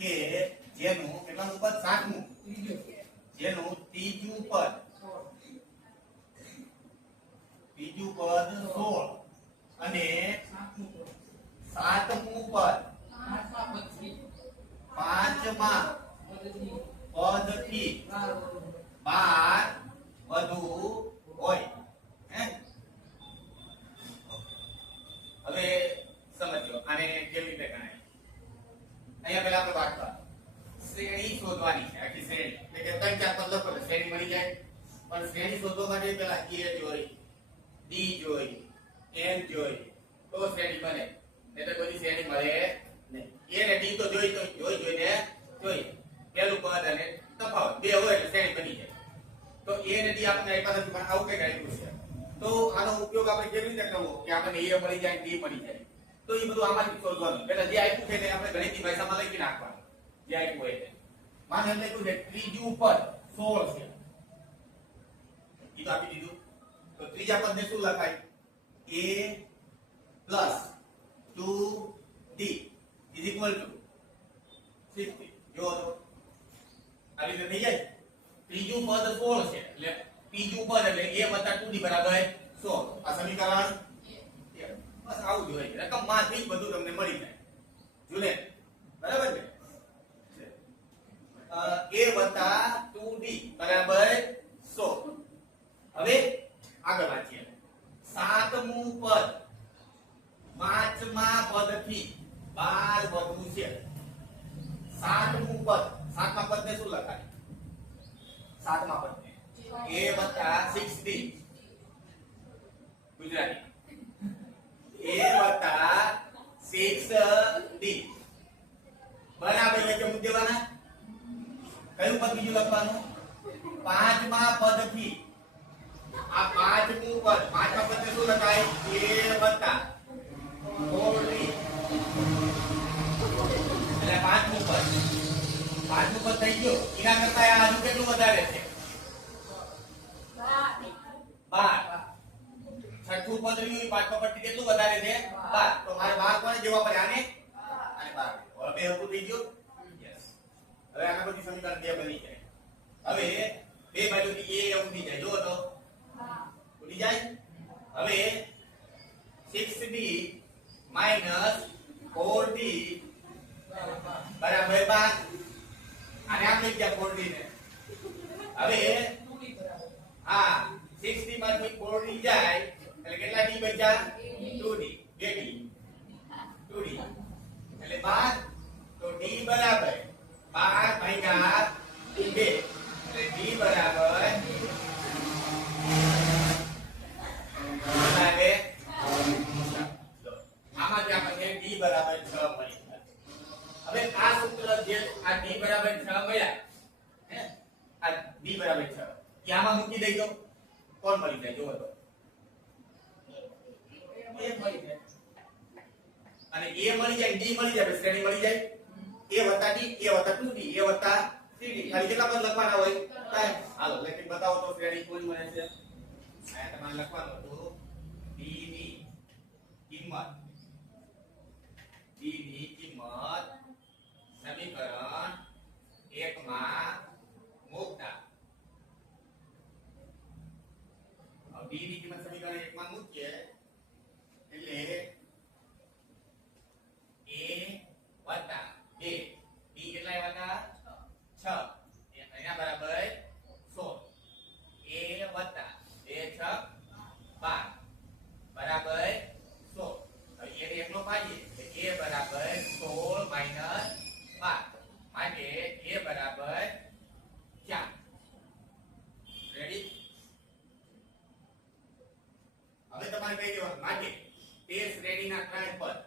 કે જેનું કેટલામું પદ 7મું જેનું ત્રીજું પદ 16 અને 7મું પદ 5મા પદથી 12 વધુ હોય હે હવે સમજો આને કેવી રીતે ગણાય અહીંયા પહેલા આપણે વાત કર શ્રેણી શોધવાની છે આખી શ્રેણી એટલે કે 3 4 પદ લખો એટલે શ્રેણી મળી જાય પણ શ્રેણી શોધવા માટે પહેલા a જોઈ d જોઈ n જોઈ તો શ્રેણી બને એટલે કોઈ શ્રેણી મળે નહીં a ને d તો જોઈને જોઈ પહેલું પદ અને તફાવત બે હોય એટલે શ્રેણી બની જાય તો a ને d આપણે એક પાસેથી પણ આવું કઈ આપ્યું છે તો આનો ઉપયોગ આપણે કેવી રીતે કરવો કે આપણને a મળી જાય d મળી જાય તો એ બધું આમાંથી શોધવાનું એટલે જે આપ્યું છે તે આપણે ગણિતની ભાષામાં લખી નાખવાનું જે આપ્યું હોય તે માનો એટલે શું છે ત્રીજું પદ 16 છે ઈ તો આપી દીધું તો ત્રીજા પદને શું લખાય a + 2d = 60 જો તો આવી રીતે થઈ જાય ત્રીજું પદ 16 છે એટલે ત્રીજું પદ એટલે a + 2d = 16 આ સમીકરણ બસ આવું જ હોય રકમ માંથી બધું તમને મળી જાય જુલે બરાબર ને a + 2d = 100 હવે આગળ વાંચીએ 7મું પદ 5મા પદથી 12 વધુ છે 7મું પદ 7મા પદને શું લખાય 7મા પદને a + 6d Gujarati a + 6d બરાબર એટલે મુદ્દે દેવાના કયું પદ બીજું લખવાનું 5મા પદથી આ 5મું પદ 5મા પદને શું લખાય a + 4d એટલે 5મું પદ 5મું પદ થઈ ગયો એના કરતા આ હજુ કેટલું વધારે છે 12 છઠ્ઠું પદ રહ્યું 5મા પદથી કેટલું વધારે છે 12 તો મારે 12 કોને જેવા પડે આને 12 હવે બે થઈ ગયું યસ હવે આના પછી સમીકરણ 2 બની જાય હવે બે બાજુથી a ઉડી જાય જો તો ઉડી જાય હવે 6d - 4d = 12 આને આપણે ક્યાં 4d ને હવે હા 6d માંથી 4d જાય એટલે કેટલા d બચ્યા 2d 2d એટલે 12 તો d બરાબર 12 / 2 એટલે d બરાબર આમાંથી આપણને d બરાબર 6 મળી હવે આ સૂત્ર જે આ d બરાબર 6 મળ્યા હે આ d બરાબર 6 ક્યાંમાં મૂકી દઈજો કોણ મળી જાય જોવો તો a મળી જાય અને a મળી જાય d મળી જાય શ્રેણી મળી જાય a + d a + 2d a + 3d ખાલી કેટલા પદ લખવાના હોય હાલો લખી બતાવો તો શ્રેણી કોઈ મળે છે આ તમારે લખવાનું તો d ની કિંમત સમીકરણ 1 માં મૂકતા d ની કિંમત સમીકરણ 1 માં મૂકીએ એટલે a + 2 d કેટલા આવ્યા હતા 6 એના બરાબર 16 a + 2 6 12 બરાબર 16 હવે a એકલો પાડીએ એટલે a બરાબર 16 - 12 માટે a બરાબર 4 રેડી હવે તમારે કહી દેવાનું માટે તે શ્રેણીના ત્રણ પદ